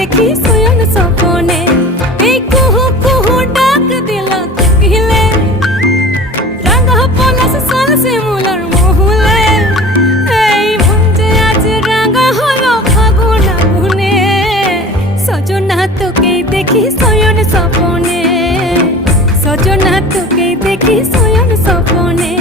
দেখি শয়ন স্বপনে, এই কুহু কুহু ডাক দিল কোকিলে, রাঙা পলাশ সাল শিমুলার মহুলে, এই মন যে আজ রাঙা হলো ফাগুন আগুনে, সজনা তোকে দেখি শয়ন স্বপনে, সজনা তোকে দেখি শয়ন স্বপনে।